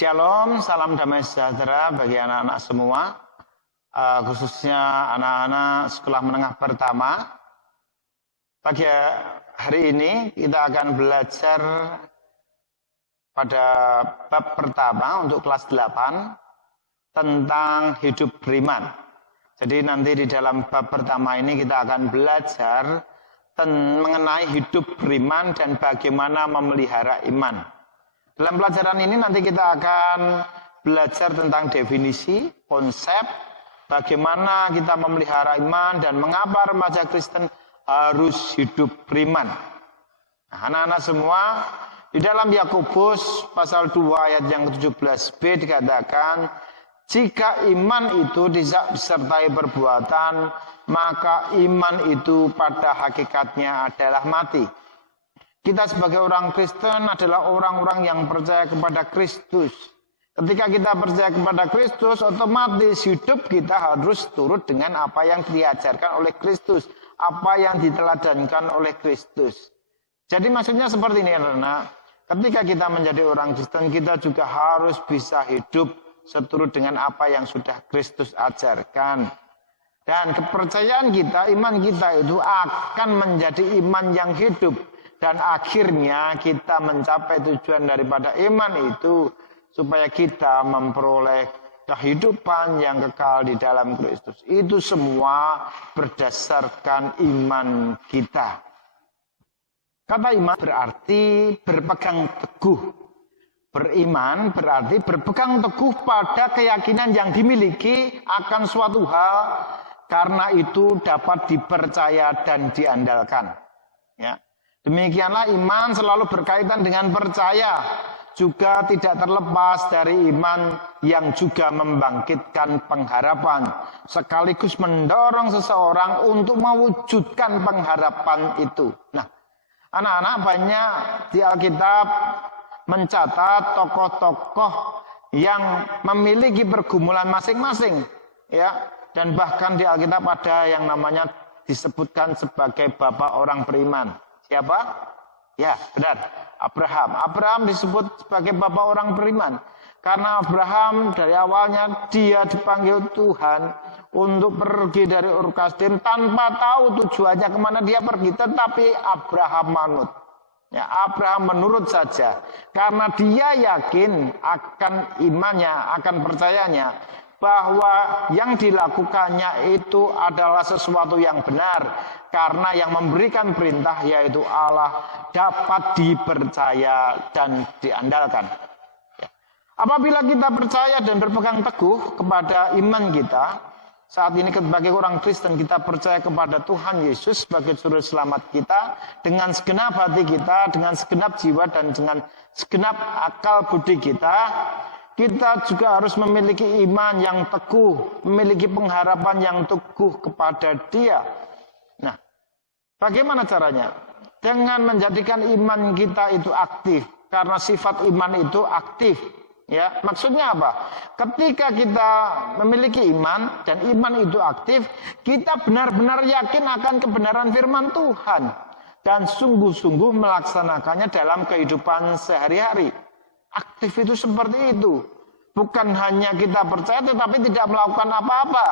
Shalom, salam damai sejahtera bagi anak-anak semua, khususnya anak-anak sekolah menengah pertama. Pagi hari ini kita akan belajar pada bab pertama untuk kelas 8 tentang hidup beriman. Jadi nanti di dalam bab pertama ini kita akan belajar mengenai hidup beriman dan bagaimana memelihara iman. Dalam pelajaran ini nanti kita akan belajar tentang definisi, konsep, bagaimana kita memelihara iman dan mengapa remaja Kristen harus hidup beriman. Nah, anak-anak semua, di dalam Yakobus pasal 2 ayat yang ke-17b dikatakan, jika iman itu tidak disertai perbuatan, maka iman itu pada hakikatnya adalah mati. Kita sebagai orang Kristen adalah orang-orang yang percaya kepada Kristus. Ketika kita percaya kepada Kristus, otomatis hidup kita harus turut dengan apa yang diajarkan oleh Kristus, apa yang diteladankan oleh Kristus. Jadi maksudnya seperti ini, anak-anak. Ketika kita menjadi orang Kristen, kita juga harus bisa hidup seturut dengan apa yang sudah Kristus ajarkan. Dan kepercayaan kita, iman kita itu akan menjadi iman yang hidup. Dan akhirnya kita mencapai tujuan daripada iman itu supaya kita memperoleh kehidupan yang kekal di dalam Kristus. Itu semua berdasarkan iman kita. Kata iman berarti berpegang teguh. Beriman berarti berpegang teguh pada keyakinan yang dimiliki akan suatu hal karena itu dapat dipercaya dan diandalkan. Ya. Demikianlah iman selalu berkaitan dengan percaya, juga tidak terlepas dari iman yang juga membangkitkan pengharapan, sekaligus mendorong seseorang untuk mewujudkan pengharapan itu. Nah, anak-anak banyak di Alkitab mencatat tokoh-tokoh yang memiliki pergumulan masing-masing, ya, dan bahkan di Alkitab ada yang namanya disebutkan sebagai bapak orang beriman. Siapa? Ya, benar. Abraham. Abraham disebut sebagai bapak orang beriman. Karena Abraham dari awalnya dia dipanggil Tuhan untuk pergi dari Ur Kasdim tanpa tahu tujuannya kemana dia pergi. Tetapi Abraham manut. Ya, Abraham menurut saja. Karena dia yakin akan imannya, akan percayanya. Bahwa yang dilakukannya itu adalah sesuatu yang benar. Karena yang memberikan perintah yaitu Allah dapat dipercaya dan diandalkan. Apabila kita percaya dan berpegang teguh kepada iman kita, saat ini sebagai orang Kristen kita percaya kepada Tuhan Yesus sebagai juru selamat kita, dengan segenap hati kita, dengan segenap jiwa dan dengan segenap akal budi kita, kita juga harus memiliki iman yang teguh, memiliki pengharapan yang teguh kepada Dia. Nah, bagaimana caranya? Dengan menjadikan iman kita itu aktif, karena sifat iman itu aktif. Ya, maksudnya apa? Ketika kita memiliki iman dan iman itu aktif, kita benar-benar yakin akan kebenaran firman Tuhan dan sungguh-sungguh melaksanakannya dalam kehidupan sehari-hari. Aktif itu seperti itu. Bukan hanya kita percaya tetapi tidak melakukan apa-apa.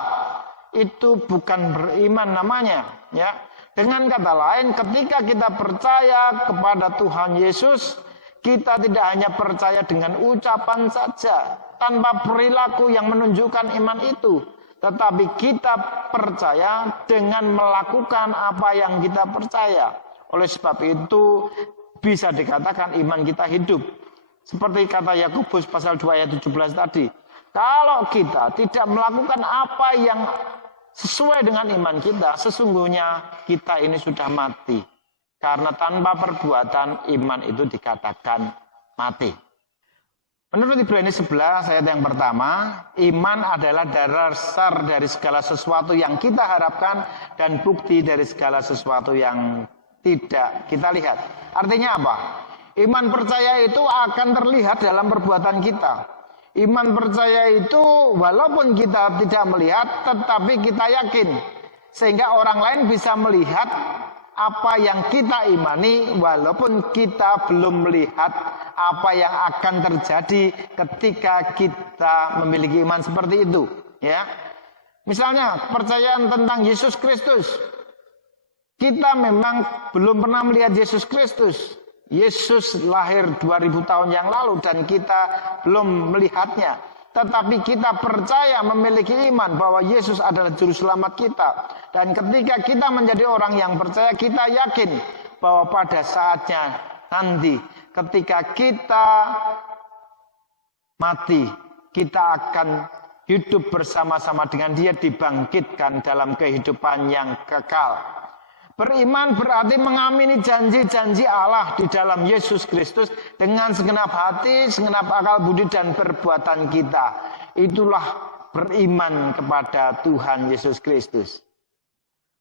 Itu bukan beriman namanya, ya. Dengan kata lain, ketika kita percaya kepada Tuhan Yesus, kita tidak hanya percaya dengan ucapan saja, tanpa perilaku yang menunjukkan iman itu, tetapi kita percaya dengan melakukan apa yang kita percaya. Oleh sebab itu, bisa dikatakan iman kita hidup. Seperti kata Yakobus pasal 2 ayat 17 tadi. Kalau kita tidak melakukan apa yang sesuai dengan iman kita, sesungguhnya kita ini sudah mati. Karena tanpa perbuatan iman itu dikatakan mati. Menurut Ibrani 11 ayat yang pertama, iman adalah dasar dari segala sesuatu yang kita harapkan dan bukti dari segala sesuatu yang tidak kita lihat. Artinya apa? Iman percaya itu akan terlihat dalam perbuatan kita. Iman percaya itu walaupun kita tidak melihat, tetapi kita yakin. Sehingga orang lain bisa melihat apa yang kita imani walaupun kita belum melihat apa yang akan terjadi ketika kita memiliki iman seperti itu, ya. Misalnya kepercayaan tentang Yesus Kristus. Kita memang belum pernah melihat Yesus Kristus. Yesus lahir 2000 tahun yang lalu dan kita belum melihatnya. Tetapi kita percaya, memiliki iman bahwa Yesus adalah juru selamat kita. Dan ketika kita menjadi orang yang percaya, kita yakin bahwa pada saatnya nanti ketika kita mati, kita akan hidup bersama-sama dengan Dia, dibangkitkan dalam kehidupan yang kekal. Beriman berarti mengamini janji-janji Allah di dalam Yesus Kristus dengan segenap hati, segenap akal budi dan perbuatan kita. Itulah beriman kepada Tuhan Yesus Kristus.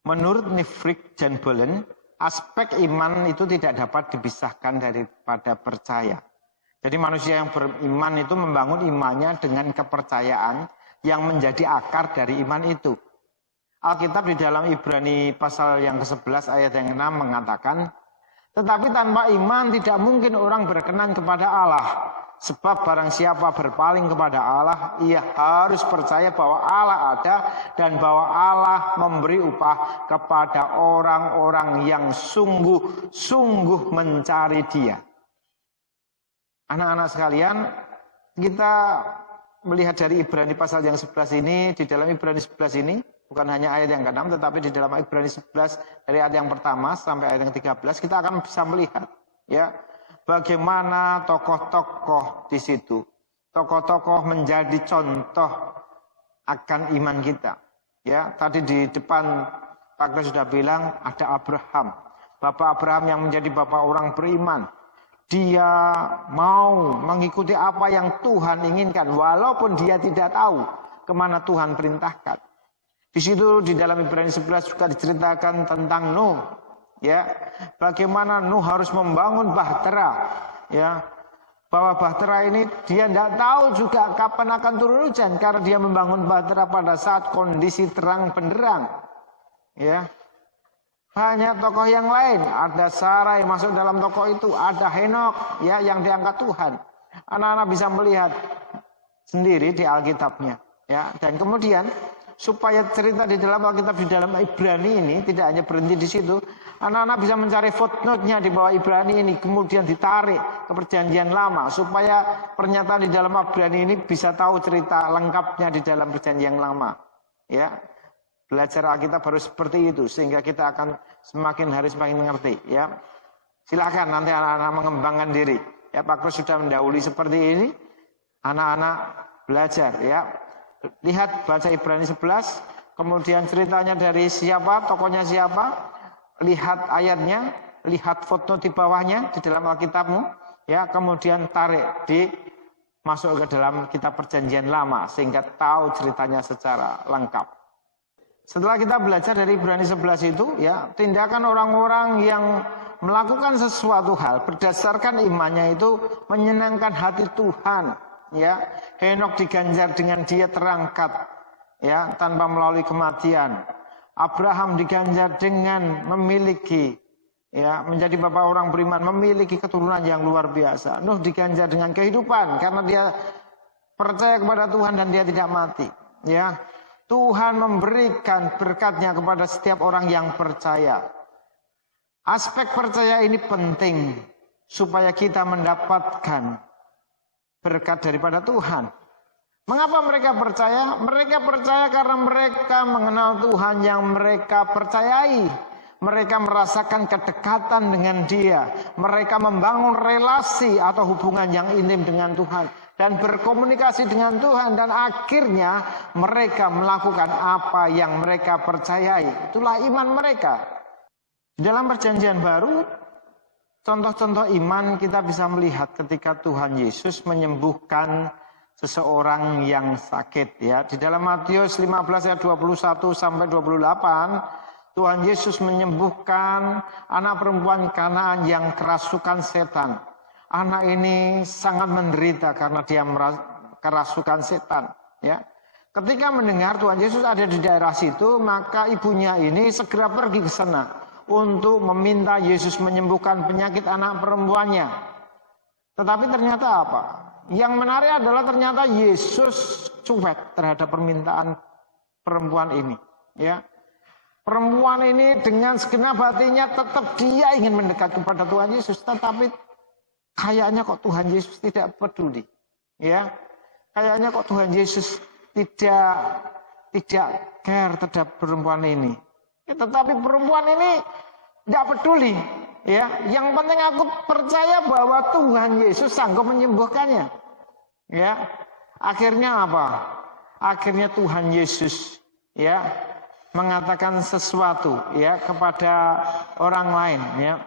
Menurut Nifrik Jan Bolen, aspek iman itu tidak dapat dipisahkan daripada percaya. Jadi manusia yang beriman itu membangun imannya dengan kepercayaan yang menjadi akar dari iman itu. Alkitab di dalam Ibrani pasal yang ke-11 ayat yang 6 mengatakan, tetapi tanpa iman tidak mungkin orang berkenan kepada Allah. Sebab barang siapa berpaling kepada Allah, ia harus percaya bahwa Allah ada dan bahwa Allah memberi upah kepada orang-orang yang sungguh-sungguh mencari Dia. Anak-anak sekalian, kita melihat dari Ibrani pasal yang 11 ini, di dalam Ibrani 11 ini, bukan hanya ayat yang ke-6, tetapi di dalam Ibrani 11 dari ayat yang pertama sampai ayat yang ke-13 kita akan bisa melihat, ya, bagaimana tokoh-tokoh di situ. Tokoh-tokoh menjadi contoh akan iman kita. Ya, tadi di depan Pak Kris sudah bilang ada Abraham, Bapak Abraham yang menjadi bapak orang beriman. Dia mau mengikuti apa yang Tuhan inginkan, walaupun dia tidak tahu kemana Tuhan perintahkan. Di situ di dalam Ibrani 11 juga diceritakan tentang Nuh, ya, bagaimana Nuh harus membangun bahtera, ya, bahwa bahtera ini dia tidak tahu juga kapan akan turun hujan karena dia membangun bahtera pada saat kondisi terang benderang, ya. Banyak tokoh yang lain, ada Sarai masuk dalam tokoh itu, ada Henok, ya, yang diangkat Tuhan. Anak-anak bisa melihat sendiri di Alkitabnya, ya, dan kemudian supaya cerita di dalam Alkitab di dalam Ibrani ini tidak hanya berhenti di situ, anak-anak bisa mencari footnote-nya di bawah Ibrani ini, kemudian ditarik ke Perjanjian Lama supaya pernyataan di dalam Ibrani ini bisa tahu cerita lengkapnya di dalam Perjanjian Lama. Ya, belajar Alkitab harus seperti itu sehingga kita akan semakin hari semakin mengerti. Ya, silakan nanti anak-anak mengembangkan diri. Ya, Pak Kris sudah mendahului seperti ini, anak-anak belajar. Ya. Lihat, baca Ibrani 11, kemudian ceritanya dari siapa, tokohnya siapa, lihat ayatnya, lihat foto di bawahnya di dalam Alkitabmu, ya, kemudian tarik masuk ke dalam kitab Perjanjian Lama sehingga tahu ceritanya secara lengkap. Setelah kita belajar dari Ibrani 11 itu, ya, tindakan orang-orang yang melakukan sesuatu hal berdasarkan imannya itu menyenangkan hati Tuhan. Ya, Henok diganjar dengan dia terangkat, ya, tanpa melalui kematian. Abraham diganjar dengan memiliki, ya, menjadi bapak orang beriman, memiliki keturunan yang luar biasa. Nuh diganjar dengan kehidupan karena dia percaya kepada Tuhan dan dia tidak mati. Ya, Tuhan memberikan berkatnya kepada setiap orang yang percaya. Aspek percaya ini penting supaya kita mendapatkan berkat daripada Tuhan. Mengapa mereka percaya? Mereka percaya karena mereka mengenal Tuhan yang mereka percayai. Mereka merasakan kedekatan dengan Dia. Mereka membangun relasi atau hubungan yang intim dengan Tuhan dan berkomunikasi dengan Tuhan, dan akhirnya mereka melakukan apa yang mereka percayai. Itulah iman mereka. Di dalam Perjanjian Baru, contoh-contoh iman kita bisa melihat ketika Tuhan Yesus menyembuhkan seseorang yang sakit, ya. Di dalam Matius 15 ayat 21 sampai 28, Tuhan Yesus menyembuhkan anak perempuan Kanaan yang kerasukan setan. Anak ini sangat menderita karena dia kerasukan setan, ya. Ketika mendengar Tuhan Yesus ada di daerah situ, maka ibunya ini segera pergi ke sana untuk meminta Yesus menyembuhkan penyakit anak perempuannya. Tetapi ternyata apa? Yang menarik adalah ternyata Yesus cuek terhadap permintaan perempuan ini. Ya, perempuan ini dengan segenap hatinya tetap dia ingin mendekat kepada Tuhan Yesus, tetapi kayaknya kok Tuhan Yesus tidak peduli. Ya, kayaknya kok Tuhan Yesus tidak care terhadap perempuan ini. Ya, tetapi perempuan ini tidak peduli. Ya, yang penting aku percaya bahwa Tuhan Yesus sanggup menyembuhkannya. Ya, akhirnya apa? Akhirnya Tuhan Yesus ya mengatakan sesuatu ya kepada orang lain. Ya,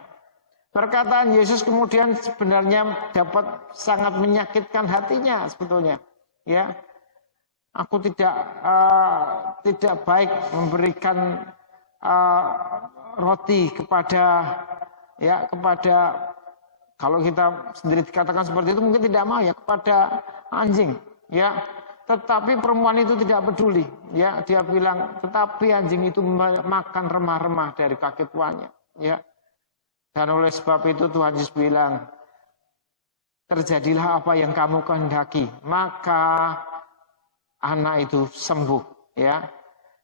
perkataan Yesus kemudian sebenarnya dapat sangat menyakitkan hatinya sebetulnya. Ya, aku tidak baik memberikan roti kepada kalau kita sendiri dikatakan seperti itu mungkin tidak mau ya, kepada anjing ya, tetapi perempuan itu tidak peduli ya, dia bilang tetapi anjing itu makan remah-remah dari kaki tuannya ya. Dan oleh sebab itu Tuhan Yesus bilang, terjadilah apa yang kamu kehendaki, maka anak itu sembuh ya.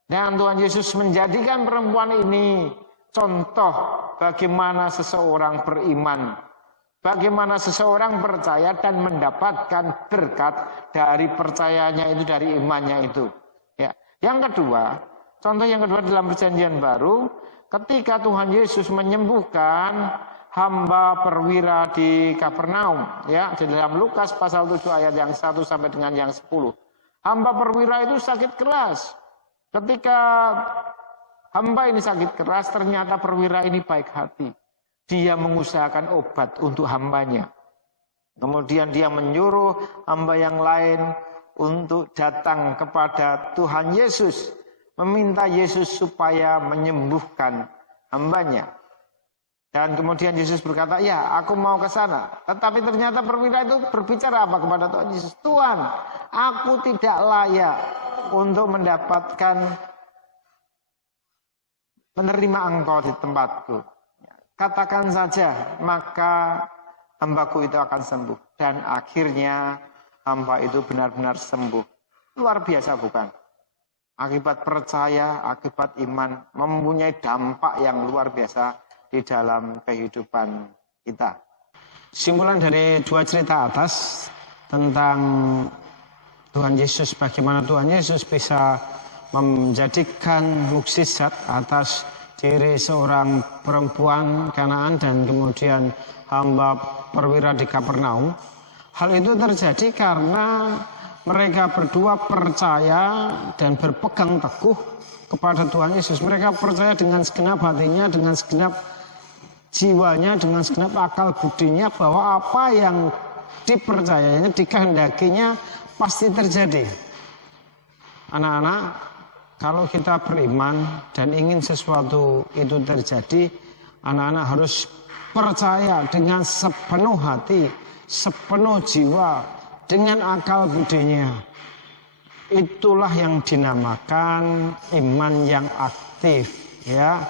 Dan Tuhan Yesus menjadikan perempuan ini contoh bagaimana seseorang beriman, bagaimana seseorang percaya dan mendapatkan berkat dari percayanya itu, dari imannya itu. Ya. Yang kedua, contoh yang kedua dalam Perjanjian Baru, ketika Tuhan Yesus menyembuhkan hamba perwira di Kapernaum, ya, di dalam Lukas pasal 7 ayat yang 1 sampai dengan yang 10. Hamba perwira itu sakit keras. Ketika hamba ini sakit keras, ternyata perwira ini baik hati. Dia mengusahakan obat untuk hambanya. Kemudian dia menyuruh hamba yang lain untuk datang kepada Tuhan Yesus, meminta Yesus supaya menyembuhkan hambanya. Dan kemudian Yesus berkata, ya aku mau ke sana. Tetapi ternyata perwira itu berbicara apa kepada Tuhan Yesus? Tuhan, aku tidak layak untuk mendapatkan menerima Engkau di tempatku. Katakan saja, maka hambaku itu akan sembuh. Dan akhirnya hamba itu benar-benar sembuh. Luar biasa bukan? Akibat percaya, akibat iman mempunyai dampak yang luar biasa di dalam kehidupan kita. Simpulan dari dua cerita atas tentang Tuhan Yesus, bagaimana Tuhan Yesus bisa menjadikan mukjizat atas diri seorang perempuan Kanaan dan kemudian hamba perwira di Kapernaum. Hal itu terjadi karena mereka berdua percaya dan berpegang teguh kepada Tuhan Yesus. Mereka percaya dengan segenap hatinya, dengan segenap jiwanya, dengan segenap akal budinya bahwa apa yang dipercayanya, dikehendakinya pasti terjadi. Anak-anak, kalau kita beriman dan ingin sesuatu itu terjadi, anak-anak harus percaya dengan sepenuh hati, sepenuh jiwa, dengan akal budinya. Itulah yang dinamakan iman yang aktif, ya.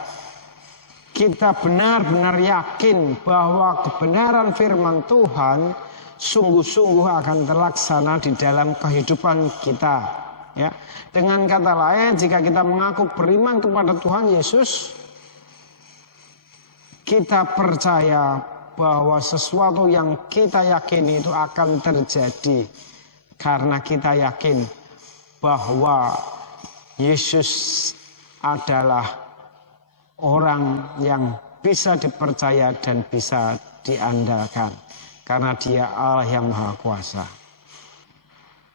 Kita benar-benar yakin bahwa kebenaran firman Tuhan sungguh-sungguh akan terlaksana di dalam kehidupan kita, ya. Dengan kata lain, jika kita mengaku beriman kepada Tuhan Yesus, kita percaya bahwa sesuatu yang kita yakini itu akan terjadi karena kita yakin bahwa Yesus adalah orang yang bisa dipercaya dan bisa diandalkan karena Dia Allah yang Maha Kuasa.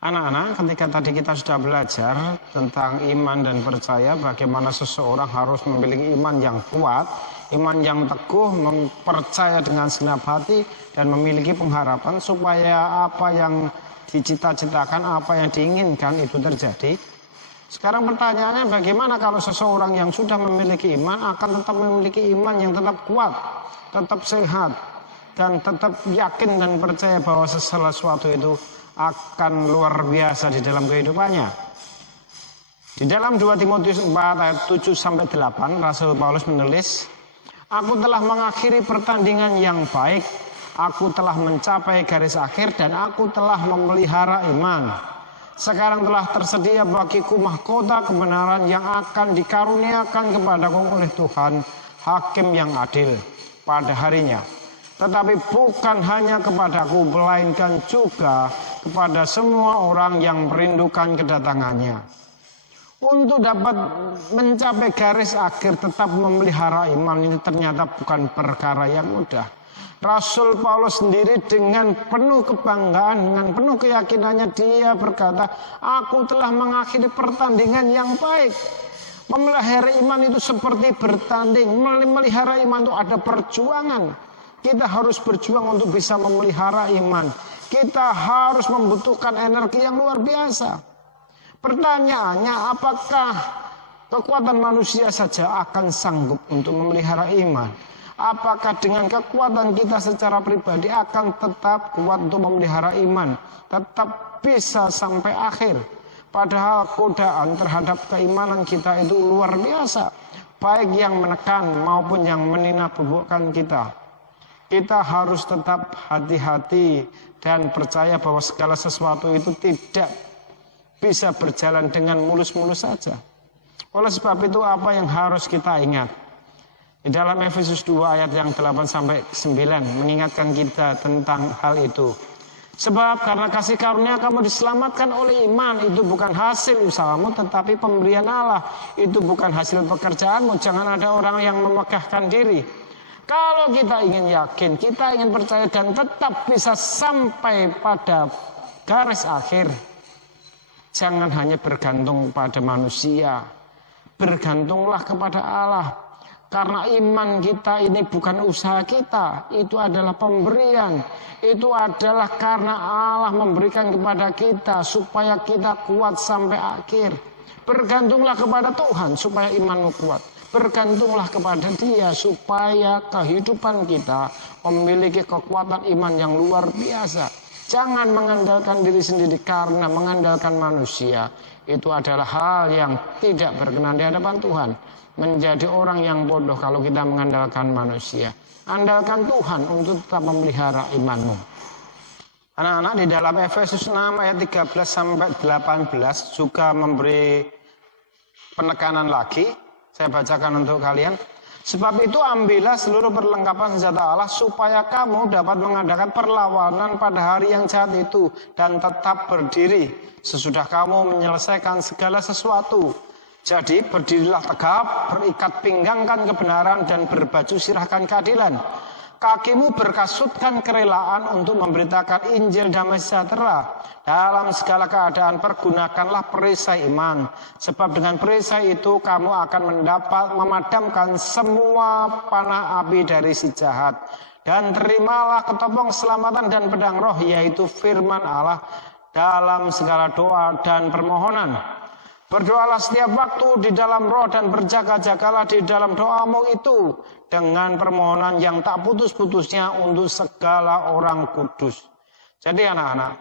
Anak-anak, ketika tadi kita sudah belajar tentang iman dan percaya, bagaimana seseorang harus memiliki iman yang kuat, iman yang teguh, mempercaya dengan segenap hati dan memiliki pengharapan supaya apa yang dicita-citakan, apa yang diinginkan itu terjadi. Sekarang pertanyaannya, bagaimana kalau seseorang yang sudah memiliki iman akan tetap memiliki iman yang tetap kuat, tetap sehat, dan tetap yakin dan percaya bahwa sesuatu itu akan luar biasa di dalam kehidupannya. Di dalam 2 Timotius 4 ayat 7-8, Rasul Paulus menulis, Aku telah mengakhiri pertandingan yang baik. Aku telah mencapai garis akhir dan aku telah memelihara iman. Sekarang telah tersedia bagiku mahkota kebenaran yang akan dikaruniakan kepadaku oleh Tuhan, Hakim yang adil pada harinya. Tetapi bukan hanya kepadaku, melainkan juga kepada semua orang yang merindukan kedatangannya. Untuk dapat mencapai garis akhir tetap memelihara iman ini ternyata bukan perkara yang mudah. Rasul Paulus sendiri dengan penuh kebanggaan, dengan penuh keyakinannya dia berkata, aku telah mengakhiri pertandingan yang baik. Memelihara iman itu seperti bertanding. Memelihara iman itu ada perjuangan. Kita harus berjuang untuk bisa memelihara iman. Kita harus membutuhkan energi yang luar biasa. Pertanyaannya, apakah kekuatan manusia saja akan sanggup untuk memelihara iman? Apakah dengan kekuatan kita secara pribadi akan tetap kuat untuk memelihara iman? Tetap bisa sampai akhir. Padahal godaan terhadap keimanan kita itu luar biasa. Baik yang menekan maupun yang menina bubukkan kita. Kita harus tetap hati-hati dan percaya bahwa segala sesuatu itu tidak bisa berjalan dengan mulus-mulus saja. Oleh sebab itu apa yang harus kita ingat? Di dalam Efesus 2 ayat yang 8-9 mengingatkan kita tentang hal itu. Sebab karena kasih karunia kamu diselamatkan oleh iman, itu bukan hasil usahamu tetapi pemberian Allah. Itu bukan hasil pekerjaanmu. Jangan ada orang yang memegahkan diri. Kalau kita ingin yakin, kita ingin percaya dan tetap bisa sampai pada garis akhir, jangan hanya bergantung pada manusia, bergantunglah kepada Allah. Karena iman kita ini bukan usaha kita, itu adalah pemberian. Itu adalah karena Allah memberikan kepada kita supaya kita kuat sampai akhir. Bergantunglah kepada Tuhan supaya imanmu kuat. Bergantunglah kepada Dia supaya kehidupan kita memiliki kekuatan iman yang luar biasa. Jangan mengandalkan diri sendiri karena mengandalkan manusia. Itu adalah hal yang tidak berkenan di hadapan Tuhan. Menjadi orang yang bodoh kalau kita mengandalkan manusia. Andalkan Tuhan untuk tetap memelihara imanmu. Anak-anak, di dalam Efesus 6 ayat 13-18 juga memberi penekanan lagi. Saya bacakan untuk kalian. Sebab itu ambillah seluruh perlengkapan senjata Allah supaya kamu dapat mengadakan perlawanan pada hari yang jahat itu dan tetap berdiri sesudah kamu menyelesaikan segala sesuatu. Jadi berdirilah tegap, berikat pinggangkan kebenaran dan berbaju sirahkan keadilan. Kakimu berkasutkan kerelaan untuk memberitakan Injil damai sejahtera. Dalam segala keadaan pergunakanlah perisai iman. Sebab dengan perisai itu kamu akan memadamkan semua panah api dari si jahat. Dan terimalah ketopong keselamatan dan pedang roh, yaitu firman Allah dalam segala doa dan permohonan. Berdoalah setiap waktu di dalam roh dan berjaga-jagalah di dalam doamu itu dengan permohonan yang tak putus-putusnya untuk segala orang kudus. Jadi anak-anak,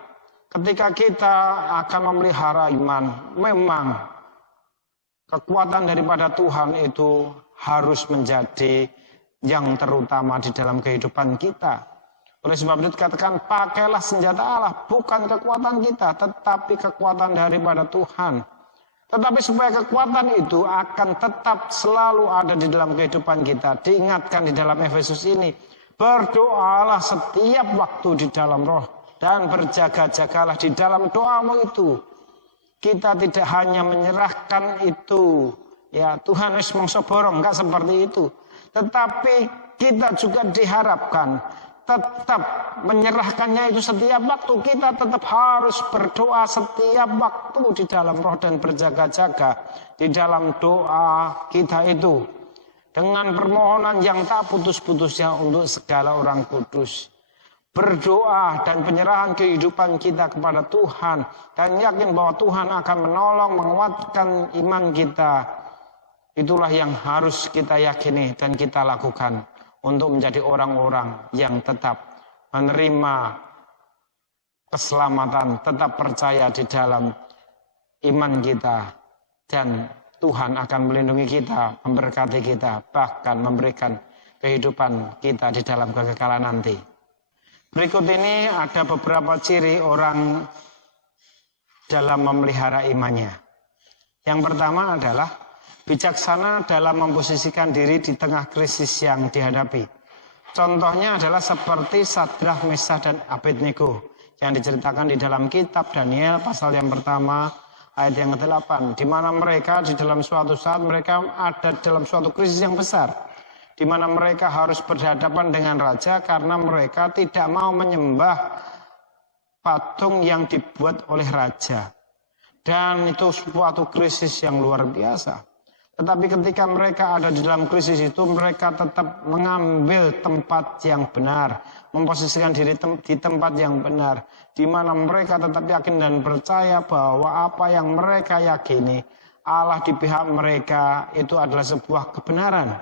ketika kita akan memelihara iman, memang kekuatan daripada Tuhan itu harus menjadi yang terutama di dalam kehidupan kita. Oleh sebab itu dikatakan pakailah senjata Allah, bukan kekuatan kita, tetapi kekuatan daripada Tuhan. Tetapi supaya kekuatan itu akan tetap selalu ada di dalam kehidupan kita. Diingatkan di dalam Efesus ini. Berdoalah setiap waktu di dalam roh. Dan berjaga-jagalah di dalam doamu itu. Kita tidak hanya menyerahkan itu. Ya Tuhan wis mongso borong. Enggak seperti itu. Tetapi kita juga diharapkan tetap menyerahkannya itu setiap waktu. Kita tetap harus berdoa setiap waktu di dalam roh dan berjaga-jaga di dalam doa kita itu dengan permohonan yang tak putus-putusnya untuk segala orang kudus. Berdoa dan penyerahan kehidupan kita kepada Tuhan dan yakin bahwa Tuhan akan menolong, menguatkan iman kita. Itulah yang harus kita yakini dan kita lakukan untuk menjadi orang-orang yang tetap menerima keselamatan, tetap percaya di dalam iman kita, dan Tuhan akan melindungi kita, memberkati kita, bahkan memberikan kehidupan kita di dalam kekekalan nanti. Berikut ini ada beberapa ciri orang dalam memelihara imannya. Yang pertama adalah bijaksana dalam memposisikan diri di tengah krisis yang dihadapi. Contohnya adalah seperti Sadrak, Mesah, dan Abednego yang diceritakan di dalam kitab Daniel pasal yang pertama ayat yang ke-8, di mana mereka di dalam suatu saat mereka ada dalam suatu krisis yang besar, di mana mereka harus berhadapan dengan raja karena mereka tidak mau menyembah patung yang dibuat oleh raja. Dan itu suatu krisis yang luar biasa. Tetapi ketika mereka ada di dalam krisis itu, mereka tetap mengambil tempat yang benar, memposisikan diri di tempat yang benar, di mana mereka tetap yakin dan percaya bahwa apa yang mereka yakini, Allah di pihak mereka, itu adalah sebuah kebenaran.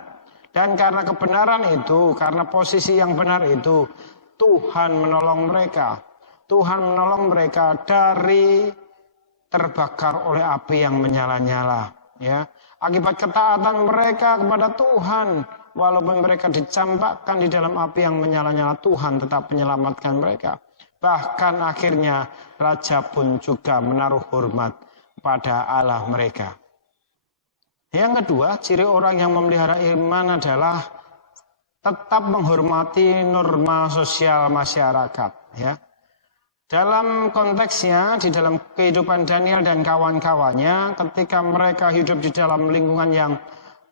Dan karena kebenaran itu, karena posisi yang benar itu, Tuhan menolong mereka. Tuhan menolong mereka dari terbakar oleh api yang menyala-nyala, ya. Akibat ketaatan mereka kepada Tuhan, walaupun mereka dicampakkan di dalam api yang menyala-nyala, Tuhan tetap menyelamatkan mereka. Bahkan akhirnya raja pun juga menaruh hormat pada Allah mereka. Yang kedua, ciri orang yang memelihara iman adalah tetap menghormati norma sosial masyarakat, ya. Dalam konteksnya, di dalam kehidupan Daniel dan kawan-kawannya, ketika mereka hidup di dalam lingkungan yang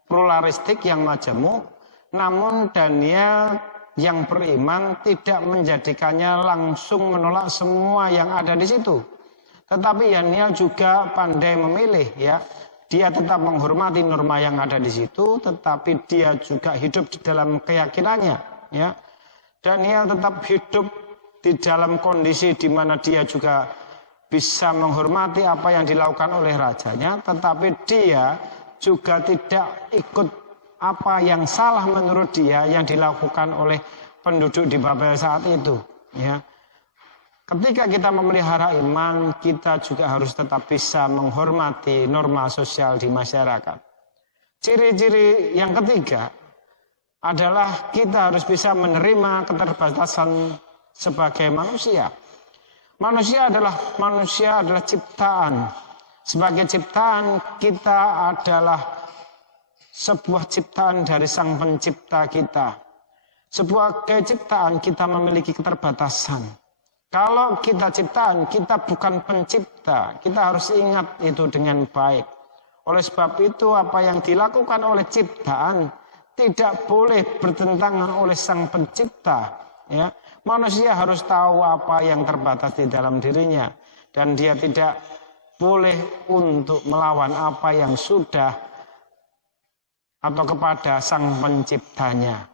pluralistik, yang majemuk, namun Daniel yang beriman tidak menjadikannya langsung menolak semua yang ada di situ. Tetapi Daniel juga pandai memilih, ya. Dia tetap menghormati norma yang ada di situ, tetapi dia juga hidup di dalam keyakinannya, ya. Daniel tetap hidup di dalam kondisi di mana dia juga bisa menghormati apa yang dilakukan oleh rajanya, tetapi dia juga tidak ikut apa yang salah menurut dia yang dilakukan oleh penduduk di Babel saat itu, ya. Ketika kita memelihara iman, kita juga harus tetap bisa menghormati norma sosial di masyarakat. Ciri-ciri yang ketiga adalah kita harus bisa menerima keterbatasan sebagai manusia. Manusia adalah ciptaan. Sebagai ciptaan, kita adalah sebuah ciptaan dari Sang Pencipta kita. Sebuah ciptaan, kita memiliki keterbatasan. Kalau kita ciptaan, kita bukan pencipta. Kita harus ingat itu dengan baik. Oleh sebab itu, apa yang dilakukan oleh ciptaan tidak boleh bertentangan oleh Sang Pencipta, ya. Manusia harus tahu apa yang terbatas di dalam dirinya, dan dia tidak boleh untuk melawan apa yang sudah atau kepada Sang Penciptanya.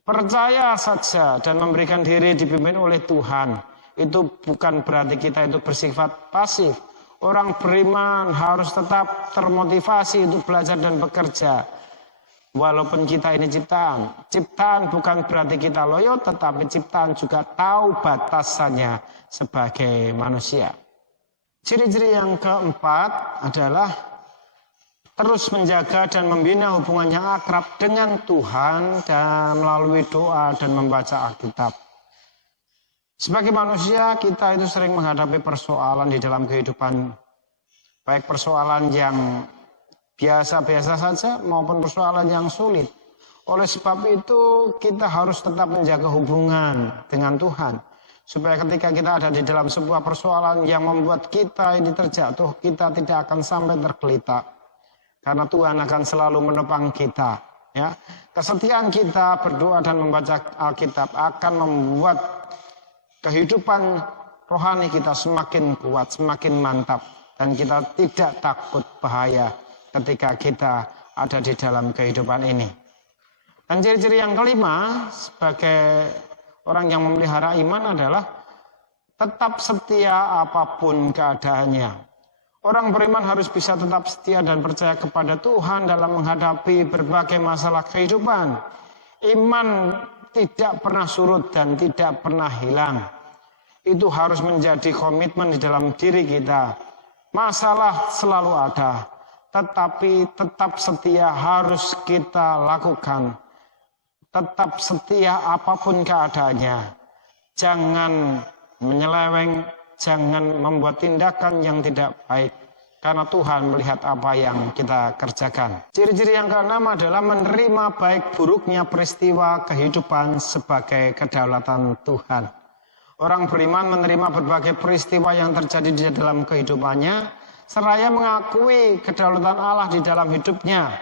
Percaya saja dan memberikan diri dipimpin oleh Tuhan. Itu bukan berarti kita itu bersifat pasif. Orang beriman harus tetap termotivasi untuk belajar dan bekerja. Walaupun kita ini ciptaan. Ciptaan bukan berarti kita loyo, tetapi ciptaan juga tahu batasannya sebagai manusia. Ciri-ciri yang keempat adalah terus menjaga dan membina hubungan yang akrab dengan Tuhan dan melalui doa dan membaca Alkitab. Sebagai manusia, kita itu sering menghadapi persoalan di dalam kehidupan, baik persoalan yang biasa-biasa saja maupun persoalan yang sulit. Oleh sebab itu kita harus tetap menjaga hubungan dengan Tuhan, supaya ketika kita ada di dalam sebuah persoalan yang membuat kita ini terjatuh, kita tidak akan sampai tergeletak, karena Tuhan akan selalu menopang kita, ya. Kesetiaan kita berdoa dan membaca Alkitab akan membuat kehidupan rohani kita semakin kuat, semakin mantap, dan kita tidak takut bahaya ketika kita ada di dalam kehidupan ini. Dan ciri-ciri yang kelima sebagai orang yang memelihara iman adalah tetap setia apapun keadaannya. Orang beriman harus bisa tetap setia dan percaya kepada Tuhan dalam menghadapi berbagai masalah kehidupan. Iman tidak pernah surut dan tidak pernah hilang. Itu harus menjadi komitmen di dalam diri kita. Masalah selalu ada, tetapi tetap setia harus kita lakukan. tetap setia apapun keadaannya. Jangan menyeleweng, jangan membuat tindakan yang tidak baik. Karena Tuhan melihat apa yang kita kerjakan. Ciri-ciri yang keenam adalah menerima baik buruknya peristiwa kehidupan sebagai kedaulatan Tuhan. Orang beriman menerima berbagai peristiwa yang terjadi di dalam kehidupannya, seraya mengakui kedaulatan Allah di dalam hidupnya.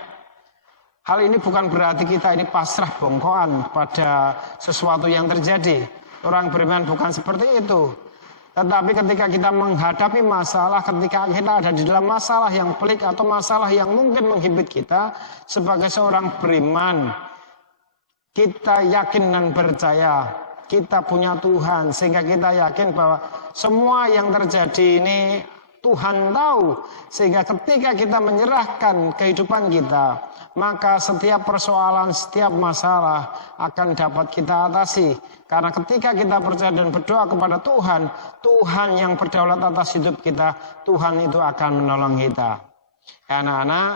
Hal ini bukan berarti kita ini pasrah bongkoan pada sesuatu yang terjadi. Orang beriman bukan seperti itu. Tetapi ketika kita menghadapi masalah, ketika kita ada di dalam masalah yang pelik atau masalah yang mungkin menghimpit kita, sebagai seorang beriman, kita yakin dan percaya kita punya Tuhan, sehingga kita yakin bahwa semua yang terjadi ini Tuhan tahu, sehingga ketika kita menyerahkan kehidupan kita, maka setiap persoalan, setiap masalah akan dapat kita atasi. Karena ketika kita percaya dan berdoa kepada Tuhan, Tuhan yang berdaulat atas hidup kita, Tuhan itu akan menolong kita. Anak-anak,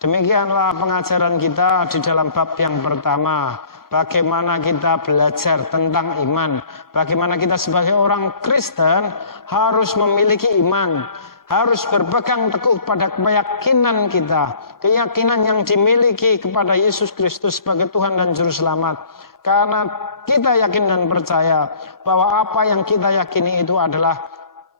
demikianlah pengajaran kita di dalam bab yang pertama. Bagaimana kita belajar tentang iman. Bagaimana kita sebagai orang Kristen harus memiliki iman. Harus berpegang teguh pada keyakinan kita. Keyakinan yang dimiliki kepada Yesus Kristus sebagai Tuhan dan Juru Selamat. Karena kita yakin dan percaya bahwa apa yang kita yakini itu adalah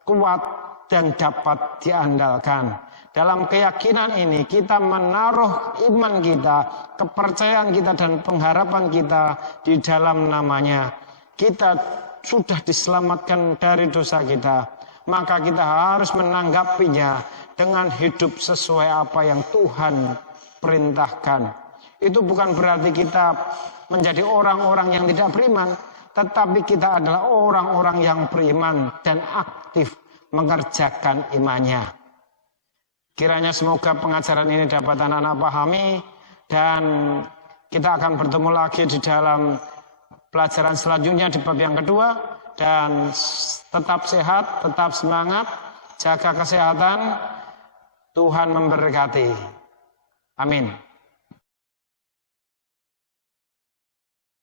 kuat dan dapat diandalkan. Dalam keyakinan ini kita menaruh iman kita, kepercayaan kita dan pengharapan kita di dalam namanya. Kita sudah diselamatkan dari dosa kita, maka kita harus menanggapinya dengan hidup sesuai apa yang Tuhan perintahkan. Itu bukan berarti kita menjadi orang-orang yang tidak beriman, tetapi kita adalah orang-orang yang beriman dan aktif mengerjakan imannya. Kiranya semoga pengajaran ini dapat anak-anak pahami, dan kita akan bertemu lagi di dalam pelajaran selanjutnya di bab yang kedua. Dan tetap sehat, tetap semangat, jaga kesehatan, Tuhan memberkati. Amin.